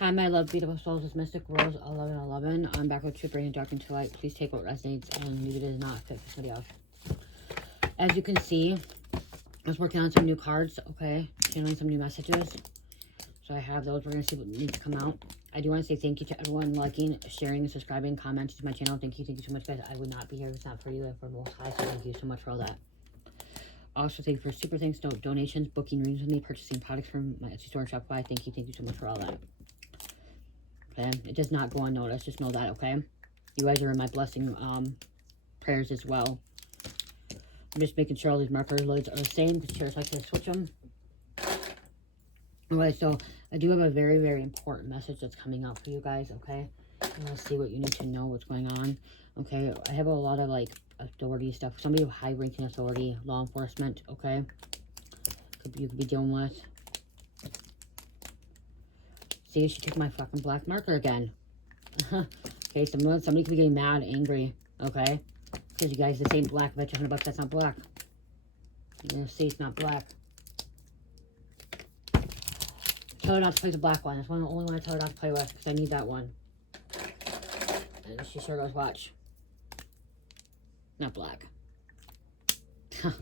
Hi, my love, beautiful souls. It's Mystic Rose 1111. I'm back with Truth, Bringing Dark into Light. Please take what resonates and leave it as not fit for somebody else. As you can see, I was working on some new cards, okay? Channeling some new messages. So I have those. We're going to see what needs to come out. I do want to say thank you to everyone liking, sharing, and subscribing, commenting to my channel. Thank you so much, guys. I would not be here if it's not for you and for Most High, so thank you so much for all that. Also, thank you for super thanks, donations, booking readings with me, purchasing products from my Etsy store and Shopify. Thank you so much for all that. Okay, it does not go unnoticed. Just know that, okay? You guys are in my blessing prayers as well. I'm just making sure all these marker lights are the same because Chairs like to switch them. Alright, so I do have a very, very important message that's coming out for you guys, okay? I'm going to see what you need to know, what's going on. Okay, I have a lot of, like, authority stuff. Somebody with high-ranking authority, law enforcement, okay? You could be dealing with. See, she took my fucking black marker again. Okay, somebody could be getting mad, angry, okay? Because you guys, this ain't black. Bet you $100 that's not black. You're going to see it's not black. Tell her not to play the black one. That's the only one I tell her not to play with because I need that one. And she sure does. Watch. Not black. Damn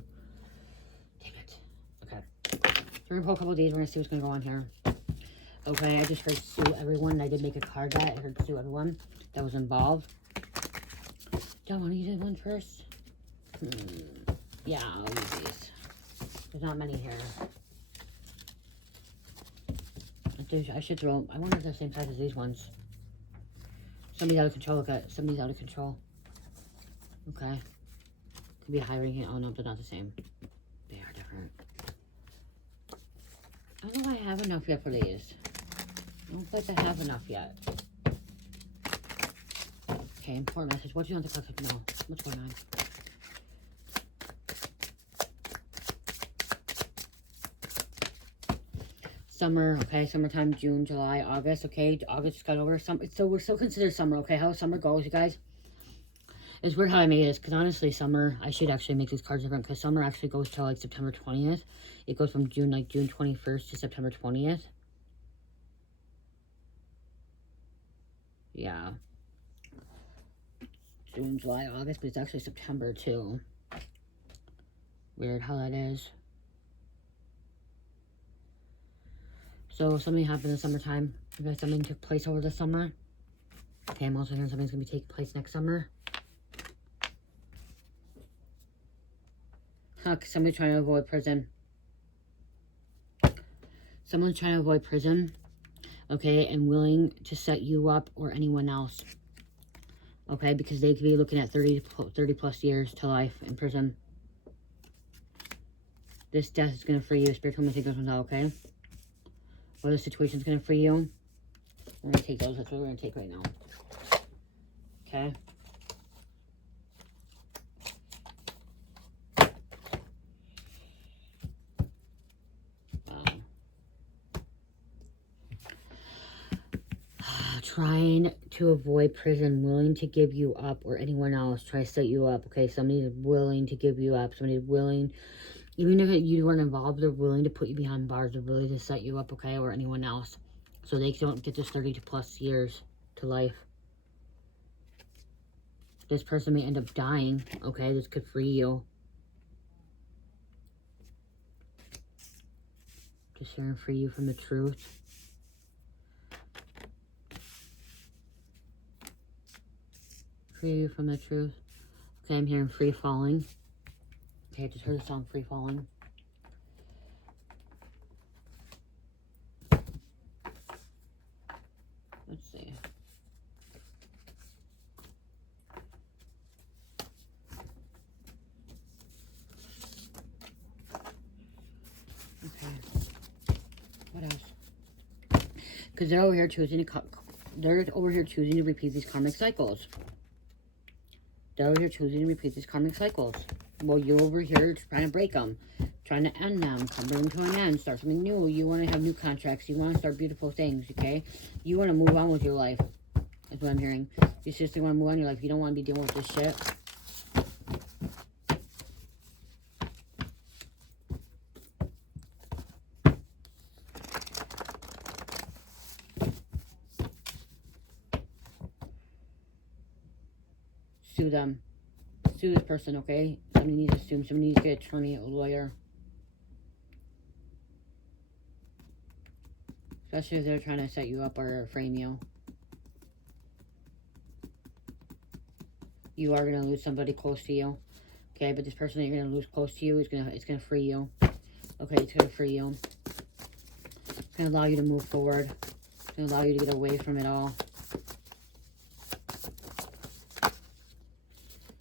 it. Okay. So we're going to pull a couple of these. We're going to see what's going to go on here. Okay, I just heard sue everyone. And I did make a card that. I heard sue everyone that was involved. Do I want to use this one first? Yeah, I'll use these. There's not many here. I should throw them. I wonder if they're the same size as these ones. Somebody's out of control. Look at somebody's out of control. Okay. Could be a high ranking. Oh no, they're not the same. They are different. I don't know if I have enough yet for these. I don't think I have enough yet. Okay, important message. What do you want the collective to know? What's going on? Summer, okay, summertime, June, July, August, okay, August just got over. So we're still considered summer, okay, how summer goes, you guys. It's weird how I made this, because honestly, summer, I should actually make these cards different, because summer actually goes till, like, September 20th. It goes from June 21st to September 20th. Yeah. June, July, August, but it's actually September, too. Weird how that is. So something happened in the summertime. Okay, something took place over the summer. Okay, I'm also hearing something's going to be taking place next summer. Somebody's trying to avoid prison. Someone's trying to avoid prison. Okay, and willing to set you up or anyone else. Okay, because they could be looking at 30 plus years to life in prison. This death is going to free you. Spiritual message goes on, okay? Or the situation's going to free you. We're going to take those. That's what we're going to take right now. Okay? Trying to avoid prison, willing to give you up, or anyone else try to set you up. Okay, somebody's willing to give you up. Somebody's willing, even if you weren't involved, they're willing to put you behind bars. They're willing to set you up, okay, or anyone else, so they don't get this 30 plus years to life. This person may end up dying, okay? This could free you. Just here and free you from the truth. Free you from the truth. Okay, I'm hearing free falling. Okay, I just heard the song Free Falling. Let's see. Okay. What else? Because they're over here choosing to repeat these karmic cycles. They're over here choosing to repeat these karmic cycles. Well, you're over here trying to break them. Trying to end them. Bring them to an end. Start something new. You want to have new contracts. You want to start beautiful things, okay? You want to move on with your life. That's what I'm hearing. You seriously want to move on with your life. You don't want to be dealing with this shit. sue them. Sue this person, okay? Somebody needs to sue them. Somebody needs to get an attorney, a lawyer. Especially if they're trying to set you up or frame you. You are going to lose somebody close to you. Okay, but this person that you're going to lose close to you is going to free you. Okay, it's going to free you. It's going to allow you to move forward. It's going to allow you to get away from it all.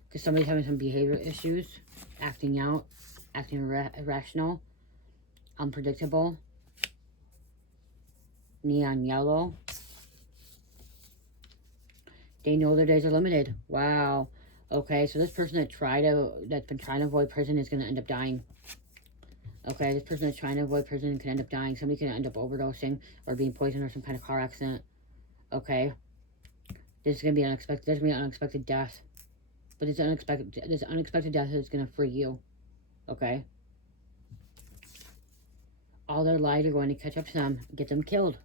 Because somebody's having some behavior issues. Acting out. Acting irrational. Unpredictable. Neon yellow. They know their days are limited. Wow. Okay, so this person that's been trying to avoid prison is going to end up dying. Okay, this person that's trying to avoid prison can end up dying. Somebody can end up overdosing or being poisoned or some kind of car accident. Okay. This is going to be unexpected. There's going to be an unexpected death. But this unexpected death is going to free you. Okay. All their lives are going to catch up to them. Get them killed.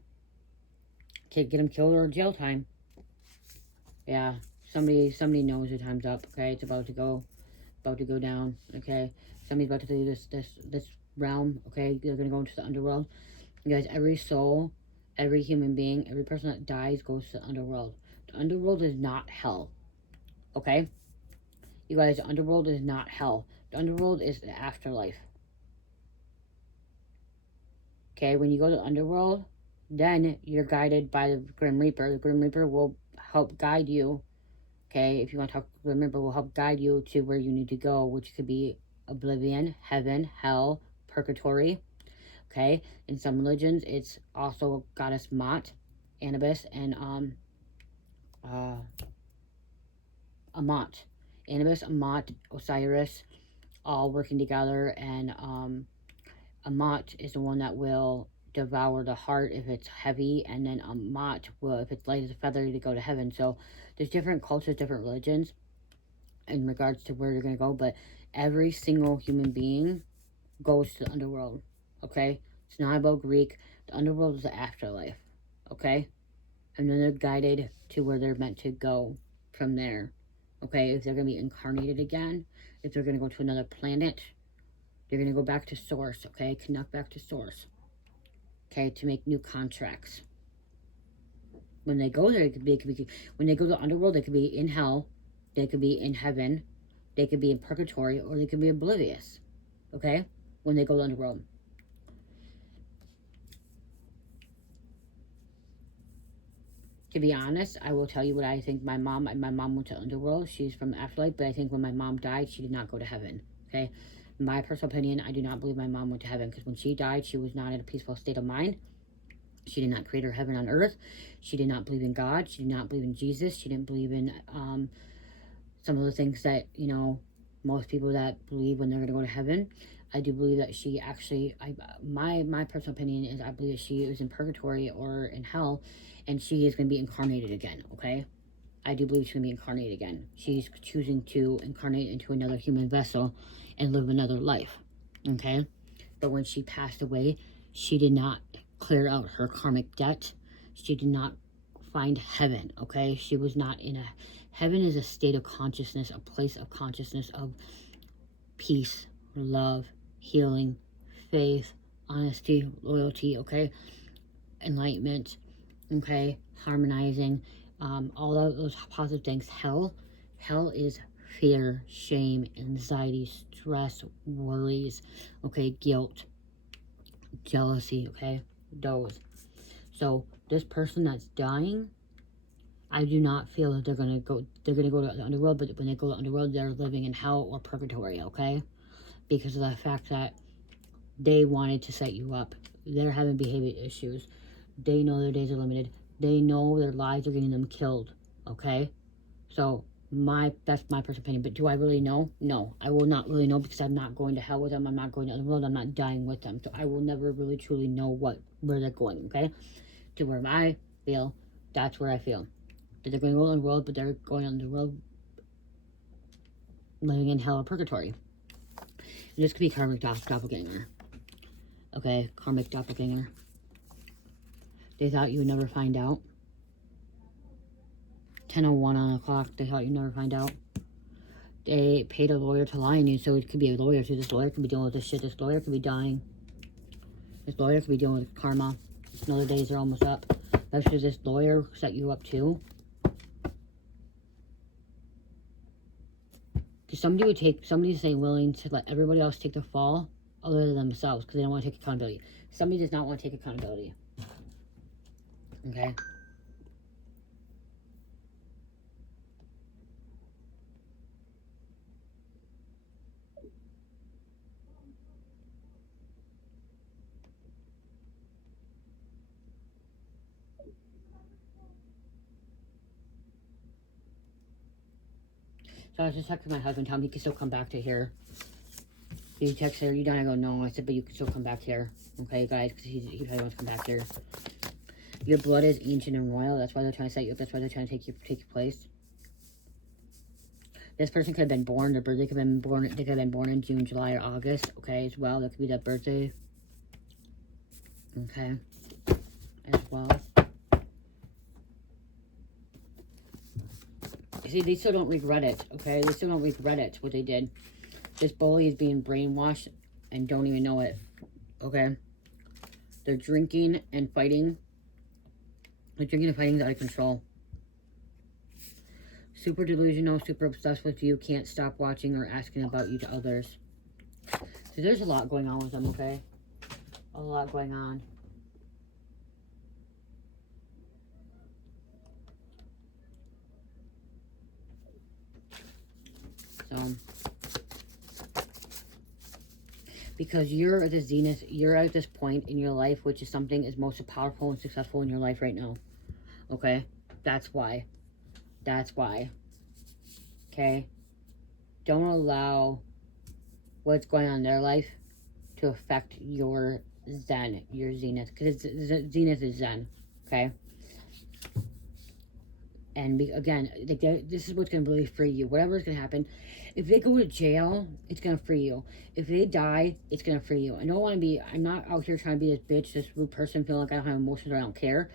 Get them killed or jail time. Yeah. Somebody knows the time's up. Okay. It's about to go down. Okay. Somebody's about to leave this realm. Okay. They're going to go into the underworld. You guys, every soul, every human being, every person that dies goes to the underworld. The underworld is not hell. Okay. You guys, the underworld is not hell. The underworld is the afterlife. Okay, when you go to the underworld, then you're guided by the Grim Reaper. The Grim Reaper will help guide you. Okay, if you want to talk, the Grim Reaper will help guide you to where you need to go, which could be oblivion, heaven, hell, purgatory. Okay, in some religions, it's also goddess Mot, Anubis, and Amat. Anubis, Amat, Osiris, all working together, and Amat is the one that will devour the heart if it's heavy, and then Amat will, if it's light as a feather, to go to heaven. So there's different cultures, different religions in regards to where you're going to go, but every single human being goes to the underworld. Okay, it's not about Greek. The underworld is the afterlife. Okay, and then they're guided to where they're meant to go from there. Okay, if they're going to be incarnated again, if they're going to go to another planet, they're going to go back to source, okay? Connect back to source, okay, to make new contracts. When they go there, when they go to the underworld, they could be in hell, they could be in heaven, they could be in purgatory, or they could be oblivious, okay? When they go to the underworld. To be honest, I will tell you what I think. My mom went to the underworld. She's from the afterlife, but I think when my mom died, she did not go to heaven, okay? In my personal opinion, I do not believe my mom went to heaven, because when she died, she was not in a peaceful state of mind. She did not create her heaven on earth. She did not believe in God. She did not believe in Jesus. She didn't believe in some of the things that, you know, most people that believe when they're going to go to heaven. I do believe that she actually, my personal opinion is I believe that she was in purgatory or in hell, and she is going to be incarnated again, okay? I do believe she's going to be incarnated again. She's choosing to incarnate into another human vessel and live another life, okay? But when she passed away, she did not clear out her karmic debt. She did not find heaven, okay? She was not in a... Heaven is a state of consciousness, a place of consciousness of peace, love, healing, faith, honesty, loyalty, okay? Enlightenment, okay? Harmonizing, all of those positive things. Hell is fear, shame, anxiety, stress, worries, okay? Guilt, jealousy, okay? Those. So this person that's dying, I do not feel that they're gonna go to the underworld, but when they go to the underworld, they're living in hell or purgatory, okay? Because of the fact that they wanted to set you up. They're having behavior issues. They know their days are limited. They know their lives are getting them killed, okay? So that's my personal opinion. But do I really know? No, I will not really know, because I'm not going to hell with them. I'm not going to the underworld. I'm not dying with them. So I will never really truly know where they're going, okay? To where I feel, that's where I feel. That they're going to go on the world, but they're going on the road living in hell or purgatory. And this could be karmic doppelganger. Okay, karmic doppelganger. They thought you would never find out. 10:01 on the clock, they thought you'd never find out. They paid a lawyer to lie on you, so it could be a lawyer too. This lawyer could be dealing with this shit. This lawyer could be dying. This lawyer could be dealing with karma. Another days are almost up. Especially this lawyer set you up too. Because somebody's saying willing to let everybody else take the fall other than themselves because they don't want to take accountability. Somebody does not want to take accountability. Okay? So I was just texting my husband, telling him he can still come back to here. He texted her, "Are you done?" I go, "No." I said, "But you can still come back here." Okay, guys, because he probably wants to come back here. Your blood is ancient and royal. That's why they're trying to set you up. That's why they're trying to take your place. This person could have been born. Their birthday could have been born. They could have been born in June, July, or August. Okay, as well. That could be that birthday. Okay, as well. See, they still don't regret it. Okay, they still don't regret it. What they did. This bully is being brainwashed and don't even know it. Okay, they're drinking and fighting. They're drinking and fighting is out of control. Super delusional, super obsessed with you, can't stop watching or asking about you to others. So there's a lot going on with them, okay? A lot going on. So, because you're at the zenith, you're at this point in your life, which is something is most powerful and successful in your life right now. Okay? That's why. That's why. Okay? Don't allow what's going on in their life to affect your zen, your zenith. Because zenith is zen. Okay? And again, this is what's going to really free you. Whatever is going to happen. If they go to jail, it's going to free you. If they die, it's going to free you. I don't want to be, I'm not out here trying to be this bitch, this rude person, feeling like I don't have emotions or I don't care.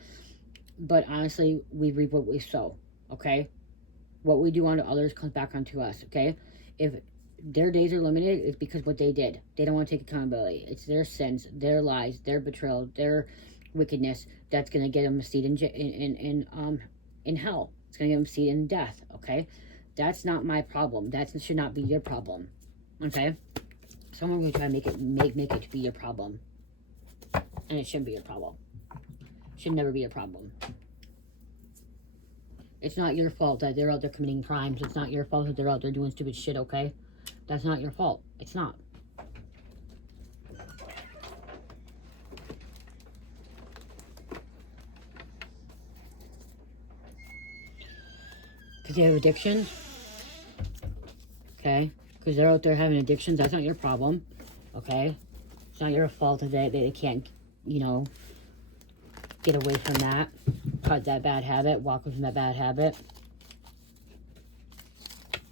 But honestly, we reap what we sow. Okay? What we do unto others comes back onto us. Okay? If their days are limited, it's because what they did. They don't want to take accountability. It's their sins, their lies, their betrayal, their wickedness that's going to get them a seat in hell. It's going to give them a seat in death. Okay? That's not my problem. That should not be your problem. Okay? Someone will try to make it to be your problem. And it shouldn't be your problem. It should never be a problem. It's not your fault that they're out there committing crimes. It's not your fault that they're out there doing stupid shit, okay? That's not your fault. It's not. Because they have addictions. Okay? Because they're out there having addictions. That's not your problem. Okay? It's not your fault that they can't, you know, get away from that. Cut that bad habit. Walk away from that bad habit.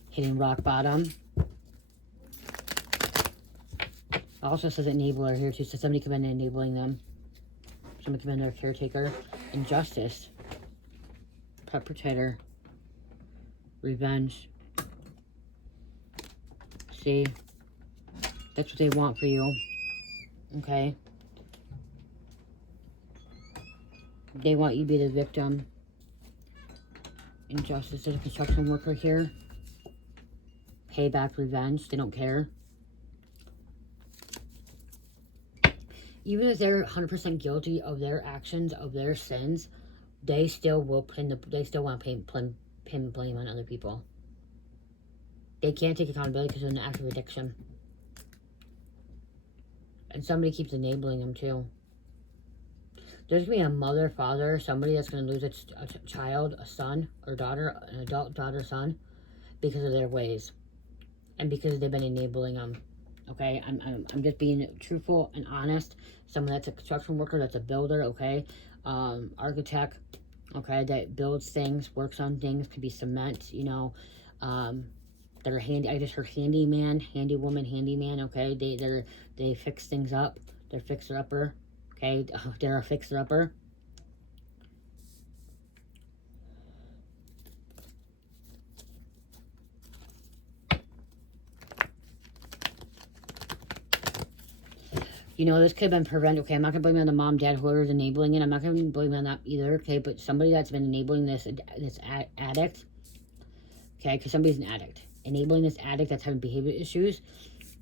Hitting rock bottom. Also says enabler here too. So somebody could have been enabling them. Somebody could have been their caretaker. Injustice. Perpetrator. Revenge. See? That's what they want for you. Okay? They want you to be the victim. Injustice. There's a construction worker here. Payback, revenge. They don't care. Even if they're 100% guilty of their actions, of their sins, they still will they still want to pin blame on other people. They can't take accountability because of an act of addiction. And somebody keeps enabling them too. There's going to be a mother, father, somebody that's going to lose a child, a son or daughter, an adult daughter, son, because of their ways. And because they've been enabling them. Okay, I'm just being truthful and honest. Someone that's a construction worker, that's a builder, okay, architect, okay, that builds things, works on things, could be cement, you know, that are handy. I just heard handyman, handywoman, handyman. Okay, they fix things up. They're fixer upper. Okay, they're a fixer upper. You know, this could have been prevented. Okay, I'm not going to blame it on the mom, dad, whoever's enabling it. I'm not going to blame it on that either, okay? But somebody that's been enabling this addict, okay, because somebody's an addict. Enabling this addict that's having behavior issues,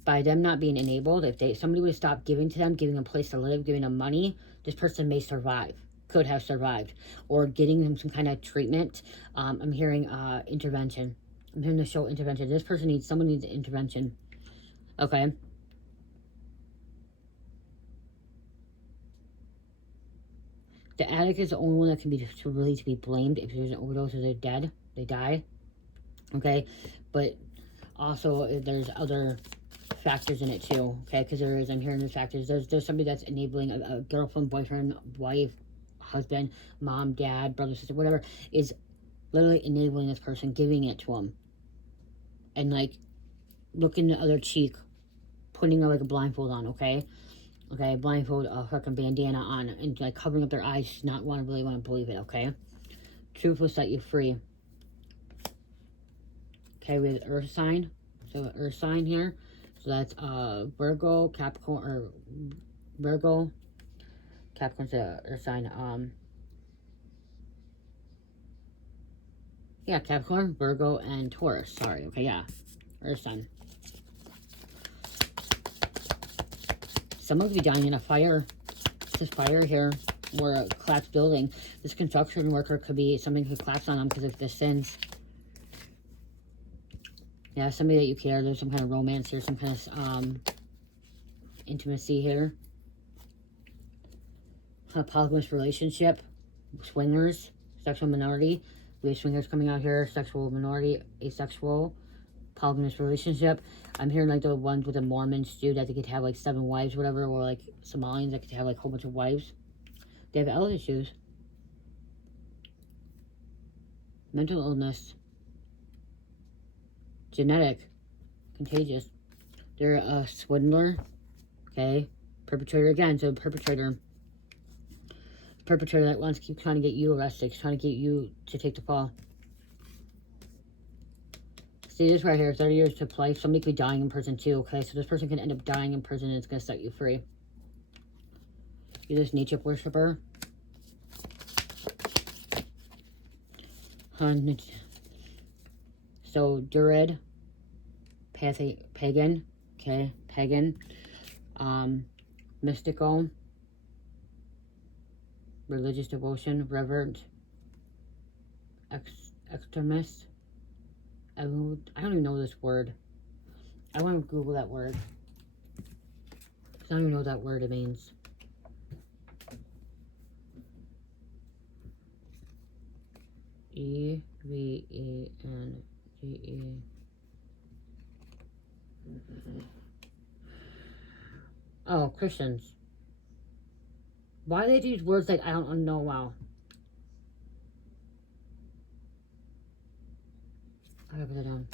by them not being enabled, if somebody would stop giving to them, giving them a place to live, giving them money, this person may survive, could have survived, or getting them some kind of treatment. I'm hearing intervention. I'm hearing the show intervention. This person someone needs intervention. Okay. The addict is the only one that can be really to be blamed. If there's an overdose or they're dead, they die. Okay, but also there's other factors in it too, okay, because I'm hearing the factors. There's somebody that's enabling a girlfriend, boyfriend, wife, husband, mom, dad, brother, sister, whatever, is literally enabling this person, giving it to them, and like looking the other cheek, putting like a blindfold on, okay, blindfold, a fucking bandana on, and like covering up their eyes, not really want to believe it, okay. Truth will set you free. Okay, we have the earth sign, so earth sign here. So that's Virgo, Capricorn, or Virgo, Capricorn's the earth sign. Yeah, Capricorn, Virgo, and Taurus. Sorry, okay, yeah, earth sign. Someone could be dying in a fire. This fire here, or a collapsed building. This construction worker could be, something could collapse on them because of the sins. Yeah, somebody that you care. There's some kind of romance here, some kind of intimacy here. A polygamous relationship, swingers, sexual minority. We have swingers coming out here, sexual minority, asexual, polygamous relationship. I'm hearing like the ones with the Mormons do that they could have like 7 wives, whatever, or like Somalians that could have like a whole bunch of wives. They have health issues, mental illness, genetic, contagious. They're a swindler, okay, perpetrator again. So perpetrator that wants to keep trying to get you arrested, trying to get you to take the fall. See this right here, 30 years to life. Somebody could be dying in prison too, okay? So this person can end up dying in prison and it's going to set you free. You're this nature worshiper. So Druid, pagan, okay, pagan, mystical, religious devotion, reverent, extremist. I don't even know this word. I want to Google that word. I don't even know what that word it means. E-V-E-N-G-E. Oh, Christians. Why do they use words like I don't know? Wow. I gotta put it down.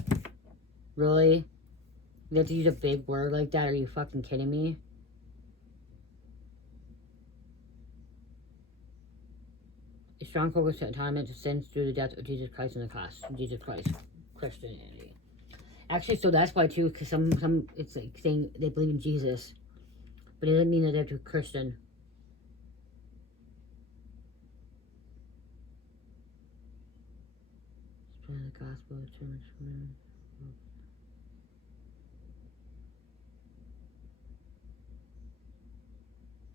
Really? You have to use a big word like that? Are you fucking kidding me? A strong focus to atonement to sins through the death of Jesus Christ on the cross. Jesus Christ. Christianity. Actually, so that's why too, because some it's like saying they believe in Jesus, but it doesn't mean that they have to be Christian. Spreading the gospel,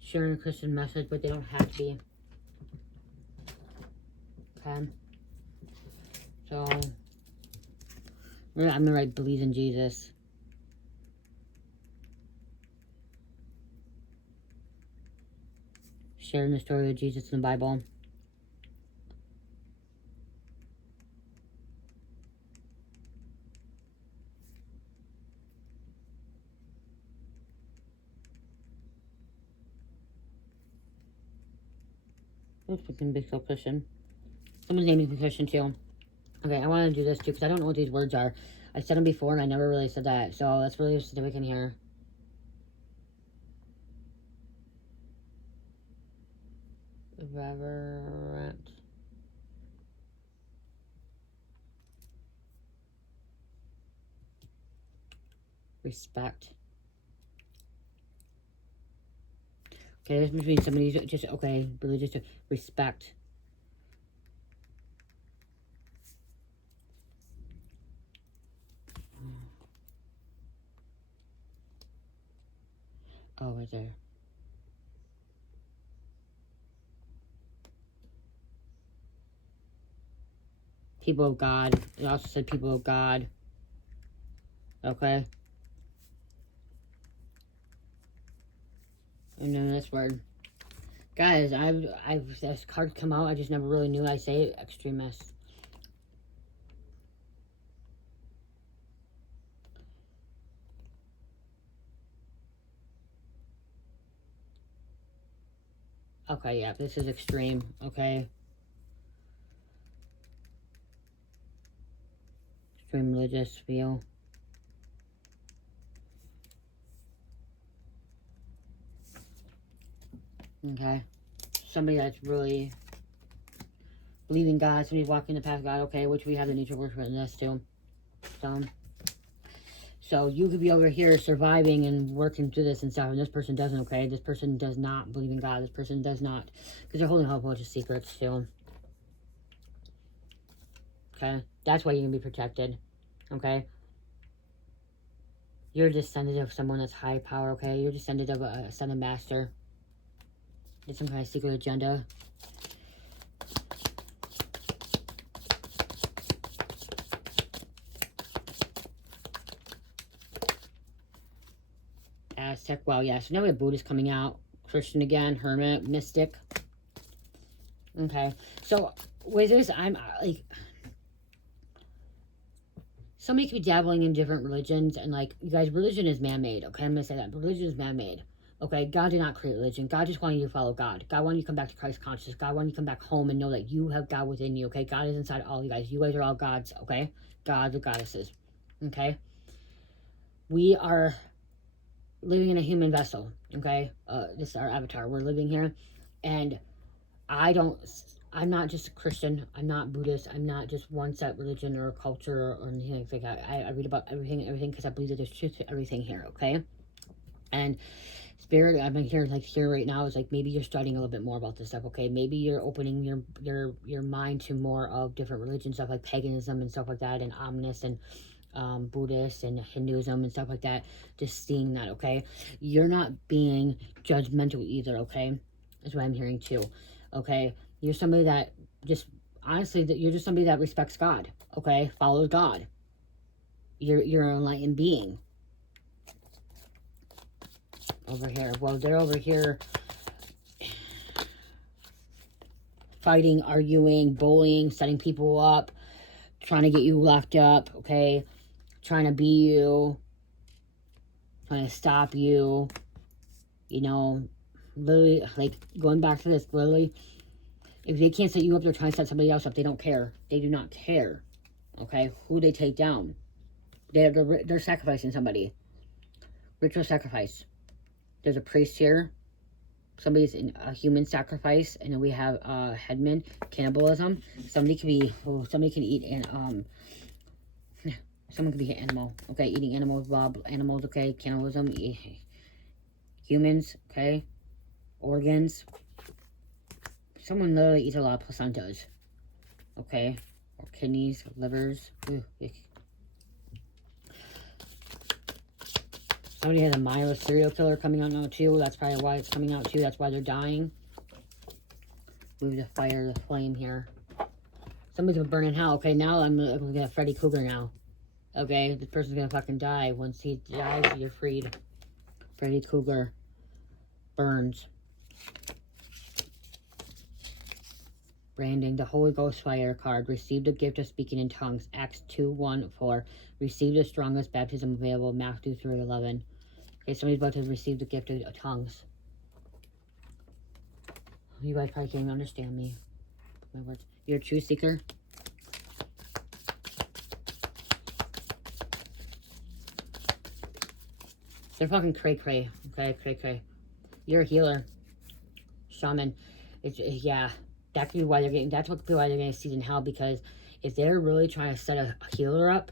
sharing a Christian message, but they don't have to be. Okay. So I'm gonna write believes in Jesus. Sharing the story of Jesus in the Bible. Oops, we can be so Christian. Someone's naming me Christian too. Okay, I want to do this too because I don't know what these words are. I said them before and I never really said that. So let's really see if we can hear. Reverent. Respect. Okay, this must mean somebody's just, okay, really just respect. Oh, right there. People of God. It also said people of God. Okay. And then this word. Guys, I've this card come out. I just never really knew I say it. Extremist. Okay, yeah, this is extreme. Okay. Extreme religious feel. Okay. Somebody that's really believing God, somebody walking the path of God, okay, which we have the nature worship in this too. So you could be over here surviving and working through this and stuff, and this person doesn't, okay? This person does not believe in God. This person does not, because they're holding a whole bunch of secrets too. Okay? That's why you're going to be protected. Okay? You're a descendant of someone that's high power, okay? You're a descendant of a son of master. There's some kind of secret agenda. Aztec, well, yeah. So now we have Buddhist coming out. Christian again, hermit, mystic. Okay. So with this, I'm like, somebody could be dabbling in different religions, and like, you guys, religion is man-made, okay? I'm going to say that. Religion is man-made. Okay, God did not create religion. God just wanted you to follow God. God wanted you to come back to Christ consciousness. God wanted you to come back home and know that you have God within you, okay? God is inside all you guys. You guys are all gods, okay? Gods or goddesses, okay? We are living in a human vessel, okay? This is our avatar. We're living here, and I'm not just a Christian. I'm not Buddhist. I'm not just one set religion or culture or anything like that. I read about everything because I believe that there's truth to everything here, okay? And Spirit, I've been here right now is like, maybe you're studying a little bit more about this stuff, okay? Maybe you're opening your mind to more of different religions, stuff like paganism and stuff like that, and ominous and Buddhist and Hinduism and stuff like that. Just seeing that, okay? You're not being judgmental either, okay? That's what I'm hearing too, okay? You're somebody that just, honestly, that you're just somebody that respects God, okay? Follows God. You're an enlightened being. Over here. Well, they're over here fighting, arguing, bullying, setting people up, trying to get you locked up, okay? Trying to be you, trying to stop you, you know, literally, like, going back to this, literally, if they can't set you up, they're trying to set somebody else up. They don't care. They do not care, okay, who they take down. They're sacrificing somebody. Ritual sacrifice. There's a priest here. Somebody's in a human sacrifice, and then we have headman, cannibalism. Somebody can be, somebody can eat, and someone can be an animal, okay, eating animals, animals, okay, cannibalism, humans, okay, organs. Someone literally eats a lot of placentas, okay, or kidneys, livers. Somebody has a mindless serial killer coming out now too. That's probably why it's coming out too. That's why they're dying. Move the fire, the flame here. Somebody's gonna burn in hell. Okay, now I'm looking at Freddy Krueger now. Okay, this person's gonna fucking die. Once he dies, you're freed. Freddy Krueger burns. Branding, the Holy Ghost fire card. Received a gift of speaking in tongues. Acts 2:1-4. Received the strongest baptism available. Matthew 3:11. Okay, somebody's about to receive the gift of tongues. You guys probably can't even understand me. My words. You're a truth seeker. They're fucking cray-cray. Okay, cray-cray. You're a healer. Shaman. Yeah. That could be why they're getting, that's what could be why they're getting seized in hell, because if they're really trying to set a healer up,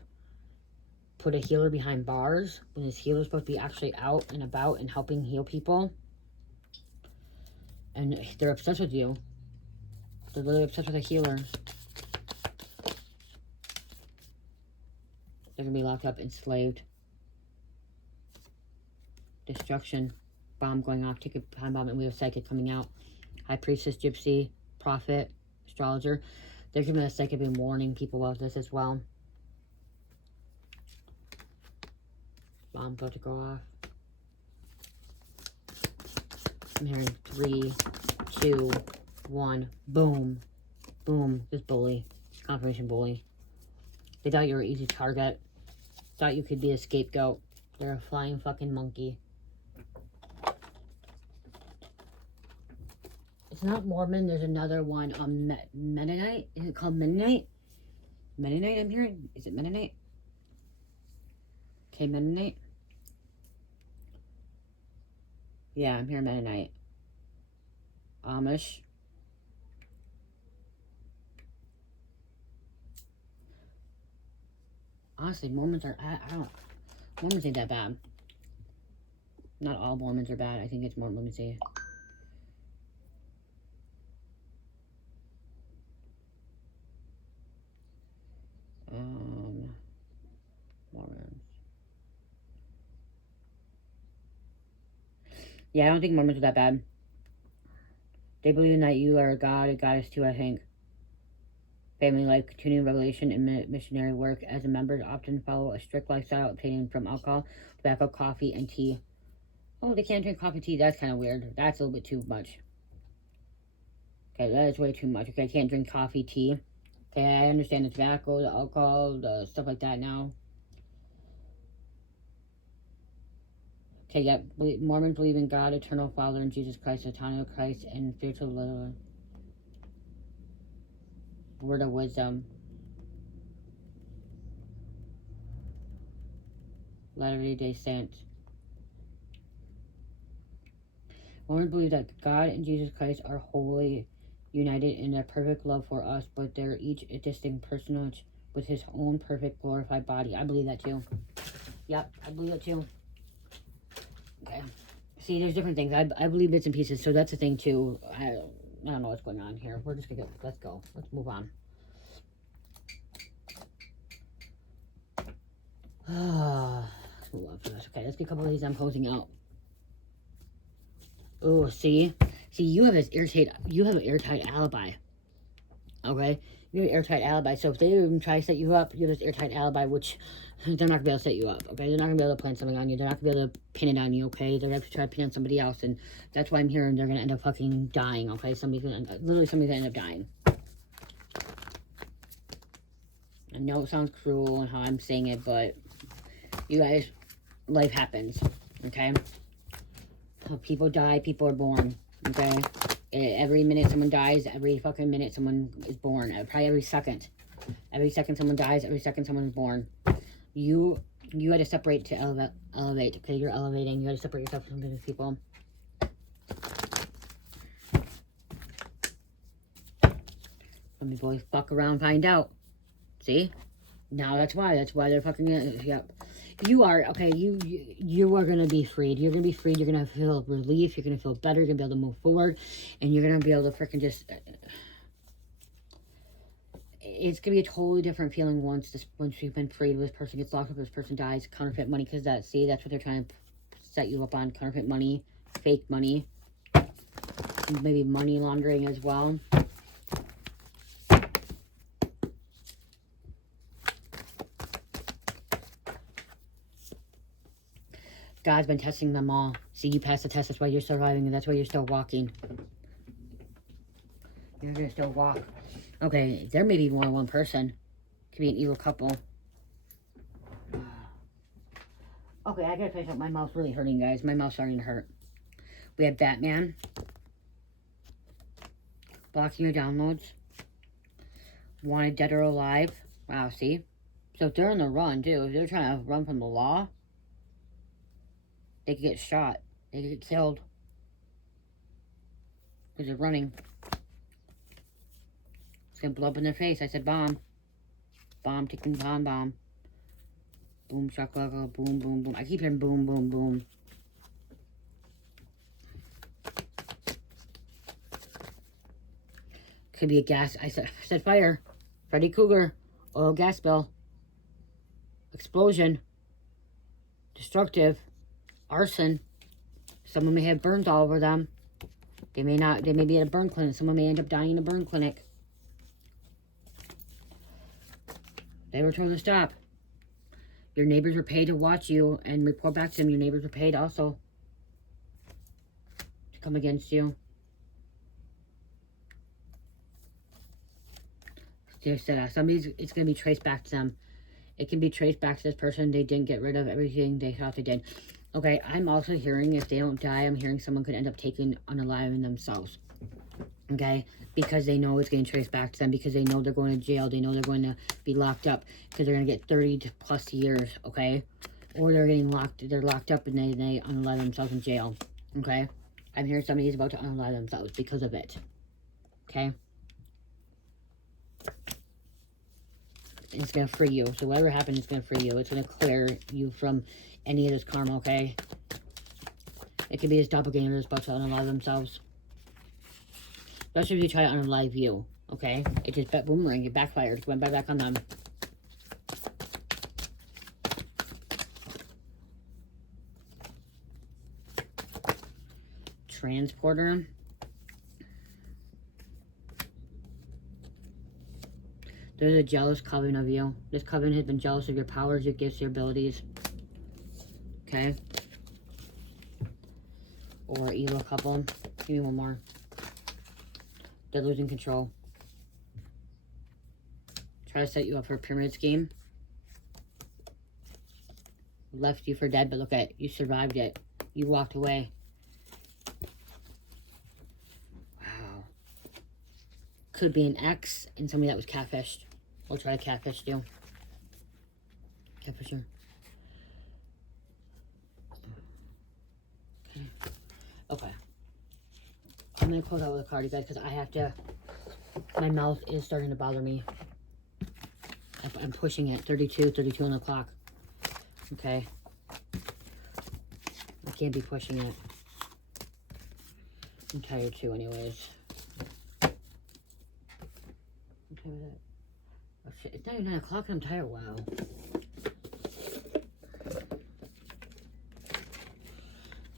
put a healer behind bars, when this healer's supposed to be actually out and about and helping heal people, And they're obsessed with you. They're really obsessed with a healer. They're going to be locked up, enslaved. Destruction. Bomb going off. Take a time bomb and we have psychic coming out. High priestess, gypsy, prophet, astrologer. They're giving a psychic and warning people about this as well. Bomb about to go off. I'm hearing 3, 2, 1. Boom. Boom. Just bully. Confirmation bully. They thought you were an easy target. Thought you could be a scapegoat. They're a flying fucking monkey. It's not Mormon. There's another one. Mennonite. Is it called Mennonite? Mennonite, I'm hearing. Is it Mennonite? Okay, Mennonite. Yeah, I'm hearing Mennonite. Amish. Honestly, Mormons are, I don't, Mormons ain't that bad. Not all Mormons are bad. I think it's more, let me see. Mormons. Yeah, I don't think Mormons are that bad. They believe in that you are a god, a goddess too, I think. Family life, continuing revelation, and missionary work. As a members often follow a strict lifestyle obtaining from alcohol, tobacco, coffee, and tea. Oh, they can't drink coffee, tea. That's kind of weird. That's a little bit too much. Okay, that is way too much. Okay, I can't drink coffee, tea. Okay, I understand the tobacco, the alcohol, the stuff like that now. Okay, yeah, Mormons believe in God, eternal Father, and Jesus Christ, eternal Christ, and spiritual little word of wisdom. Latter-day Saints. Mormons believe that God and Jesus Christ are wholly united in their perfect love for us, but they're each a distinct personage with his own perfect glorified body. I believe that too. Yep, I believe that too. Okay. See, there's different things. I believe bits and pieces, so that's the thing too. I don't know what's going on here. We're just gonna go. Let's go. Let's move on. Let's move on for this. Okay, let's get a couple of these I'm closing out. Oh, see, you have an airtight alibi. Okay, you have an airtight alibi. So if they even try to set you up, you have this airtight alibi, which they're not gonna be able to set you up. Okay, they're not gonna be able to plan something on you. They're not gonna be able to pin it on you. Okay, they're gonna try to pin it on somebody else, and that's why I'm hearing they're gonna end up fucking dying. Okay, somebody's gonna end up dying. I know it sounds cruel and how I'm saying it, but you guys, life happens. Okay. People die, people are born, okay? Every minute someone dies, every fucking minute someone is born. Probably every second. Every second someone dies, every second someone is born. You had to separate to elevate, okay? You're elevating. You had to separate yourself from these people. Let me boys fuck around, find out. See? Now that's why they're fucking, yep. You are, okay, you are going to be freed. You're going to be freed. You're going to feel relief. You're going to feel better. You're going to be able to move forward. And you're going to be able to freaking just... It's going to be a totally different feeling once you've been freed. This person gets locked up, this person dies. Counterfeit money, because that's what they're trying to set you up on. Counterfeit money, fake money. Maybe money laundering as well. God's been testing them all. See, you passed the test. That's why you're surviving, and that's why you're still walking. You're going to still walk. Okay, there may be more than one person. Could be an evil couple. Okay, I gotta finish up. My mouth's really hurting, guys. My mouth's starting to hurt. We have Batman. Blocking your downloads. Wanted dead or alive. Wow, see? So if they're on the run, too. If they're trying to run from the law, they could get shot. They could get killed. Because they're running. It's going to blow up in their face. I said bomb. Bomb, ticking bomb, bomb. Boom, shakalaka, boom, boom, boom. I keep hearing boom, boom, boom. Could be a gas. I said fire. Freddy Krueger. Oil gas spill. Explosion. Destructive. Arson. Someone may have burns all over them. They may not. They may be at a burn clinic. Someone may end up dying in a burn clinic. They were told to stop. Your neighbors were paid to watch you and report back to them. Your neighbors were paid also to come against you. They said somebody's. It's going to be traced back to them. It can be traced back to this person. They didn't get rid of everything they thought they did. Okay, I'm also hearing if they don't die, I'm hearing someone could end up taking unaliving themselves. Okay, because they know it's getting traced back to them, because they know they're going to jail, they know they're going to be locked up, because they're going to get 30 plus years, okay? Or they're getting locked up and they unalive themselves in jail, okay? I'm hearing somebody's about to unalive themselves because of it, okay? It's going to free you. So whatever happens, it's going to free you. It's going to clear you from any of this karma, okay? It could be this doppelganger that's about to unalive themselves. Especially if you try to unalive you, okay? It just boomerang, it backfired. It went back on them. Transporter. There's a jealous coven of you. This coven has been jealous of your powers, your gifts, your abilities. Okay? Or evil couple. Give me one more. They're losing control. Try to set you up for a pyramid scheme. Left you for dead, but look at you survived it. You walked away. Wow. Could be an ex and somebody that was catfished. Or try to catfish you. Catfisher. Okay. I'm going to close out with a card, you guys, because I have to... My mouth is starting to bother me. I'm pushing it. 32 on the clock. Okay. I can't be pushing it. I'm tired too, anyways. Oh, shit. It's not even 9 o'clock and I'm tired. Wow.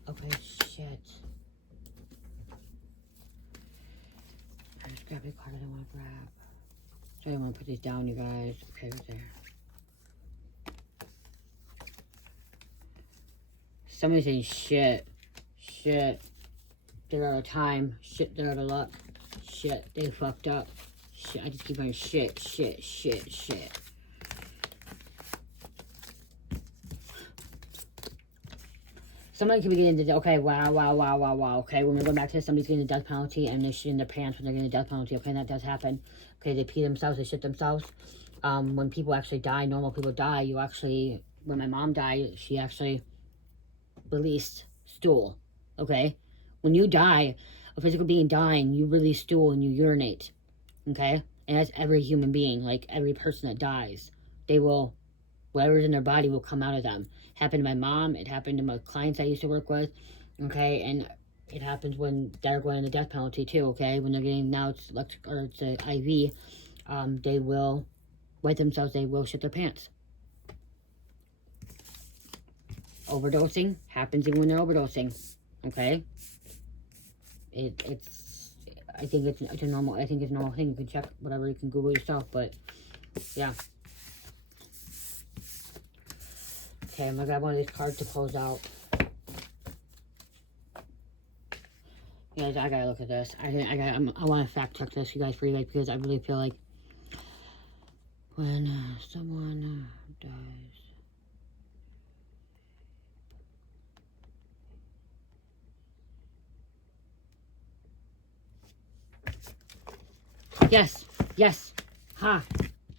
Okay, shit. I just grabbed a card I don't want to grab. So I want to put these down, you guys. Okay, right there. Somebody's saying shit. Shit. They're out of time. Shit, they're out of luck. Shit, they fucked up. Shit, I just keep on shit. Somebody could be getting the, okay, wow. Okay, when we're going back to this, somebody's getting the death penalty and they're shitting their pants when they're getting the death penalty. Okay, and that does happen. Okay, they pee themselves, they shit themselves. When people actually die, normal people die, you actually, when my mom died, she actually released stool. Okay? When you die, a physical being dying, you release stool and you urinate. Okay? And that's every human being, like every person that dies. They will, whatever's in their body will come out of them. Happened to my mom, it happened to my clients I used to work with, okay? And it happens when they're going on the death penalty too, okay? When they're getting, now it's electric, or it's an IV, they will wet themselves, they will shit their pants. Overdosing happens even when they're overdosing, okay? I think it's a normal, I think it's a normal thing. You can check whatever, you can Google yourself, but yeah. Okay, I'm gonna grab one of these cards to close out. You guys, I gotta look at this. I want to fact check this, you guys, for you guys, because I really feel like when someone dies. Yes. Ha.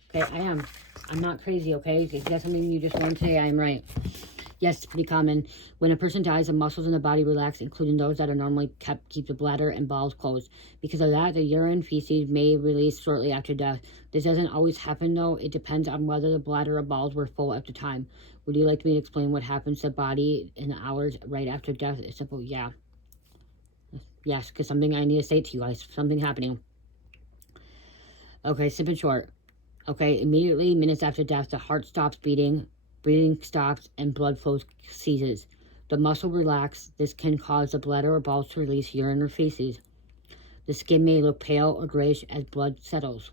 Okay, I am. I'm not crazy, okay? If that's something you just learned today, I am right. Yes, it's pretty common. When a person dies, the muscles in the body relax, including those that are normally keep the bladder and bowels closed. Because of that, the urine, feces may release shortly after death. This doesn't always happen, though. It depends on whether the bladder or bowels were full at the time. Would you like me to explain what happens to the body in the hours right after death? It's simple, yeah. Yes, because something I need to say to you guys. Something happening. Okay, simple and short. Okay, immediately, minutes after death, the heart stops beating, breathing stops, and blood flow ceases. The muscle relaxes. This can cause the bladder or balls to release urine or feces. The skin may look pale or grayish as blood settles.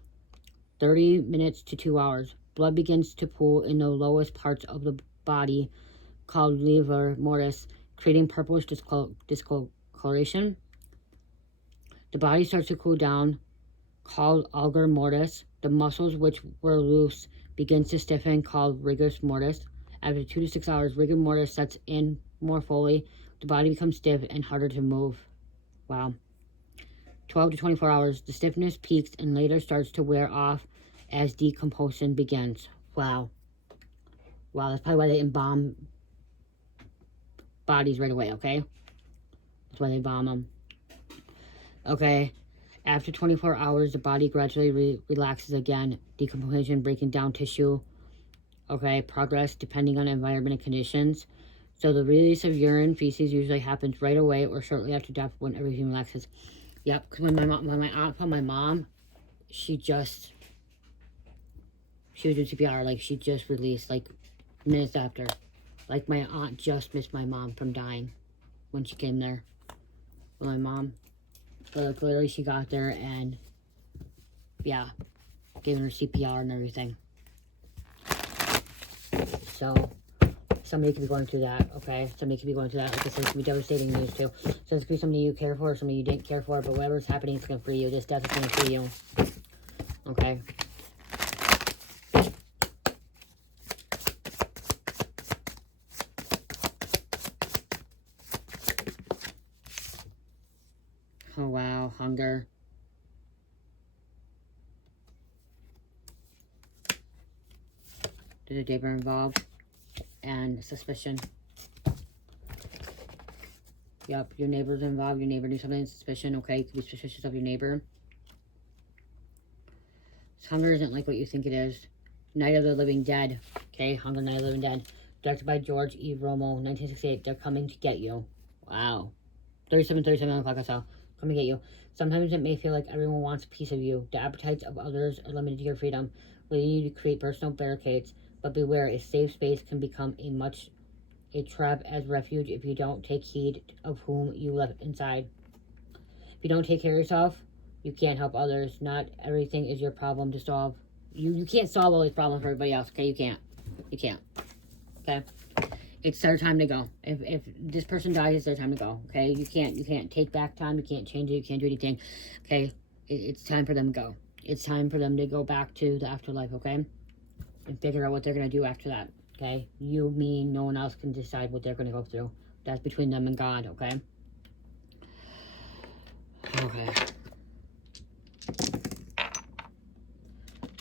30 minutes to 2 hours. Blood begins to pool in the lowest parts of the body, called livor mortis, creating purplish discoloration. The body starts to cool down, called algor mortis. The muscles which were loose begins to stiffen, called rigor mortis. After 2 to 6 hours, rigor mortis sets in more fully. The body becomes stiff and harder to move. Wow. 12 to 24 hours, the stiffness peaks and later starts to wear off as decomposition begins. Wow. Wow, that's probably why they embalm bodies right away, okay? That's why they bomb them. Okay. After 24 hours, the body gradually relaxes again. Decomposition, breaking down tissue. Okay, progress depending on environment and conditions. So the release of urine, feces usually happens right away or shortly after death when everything relaxes. Yep, because when my aunt found my mom, she was doing CPR, like she just released, like minutes after. Like my aunt just missed my mom from dying when she came there. With my mom. But like literally she got there and yeah, giving her CPR and everything. So somebody could be going through that, okay? Somebody could be going through that. Like I said, it could be devastating news too. So this could be somebody you care for or somebody you didn't care for, but whatever's happening, it's going to free you. This death is going to free you. Okay? Oh wow, hunger. There's a neighbor involved. And suspicion. Yep, your neighbor's involved. Your neighbor knew something. Suspicion, okay? You could be suspicious of your neighbor. Hunger isn't like what you think it is. Night of the Living Dead. Okay, Hunger, Night of the Living Dead. Directed by George E. Romo, 1968. They're coming to get you. Wow. 37 o'clock I saw. Come to get you. Sometimes it may feel like everyone wants a piece of you. The appetites of others are limited to your freedom, leading you to create personal barricades. But beware, a safe space can become a trap as refuge if you don't take heed of whom you let inside. If you don't take care of yourself, you can't help others. Not everything is your problem to solve. You can't solve all these problems for everybody else, okay? You can't. You can't. Okay? It's their time to go. If this person dies, it's their time to go. Okay? You can't take back time. You can't change it. You can't do anything. Okay? It's time for them to go. It's time for them to go back to the afterlife, okay? And figure out what they're going to do after that. Okay? You, me, no one else can decide what they're going to go through. That's between them and God, okay? Okay.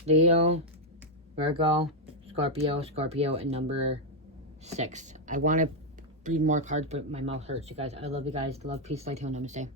Leo, Virgo, Scorpio, and number 6. I want to read more cards, but my mouth hurts, you guys. I love you guys. Love, peace, light, heal, namaste.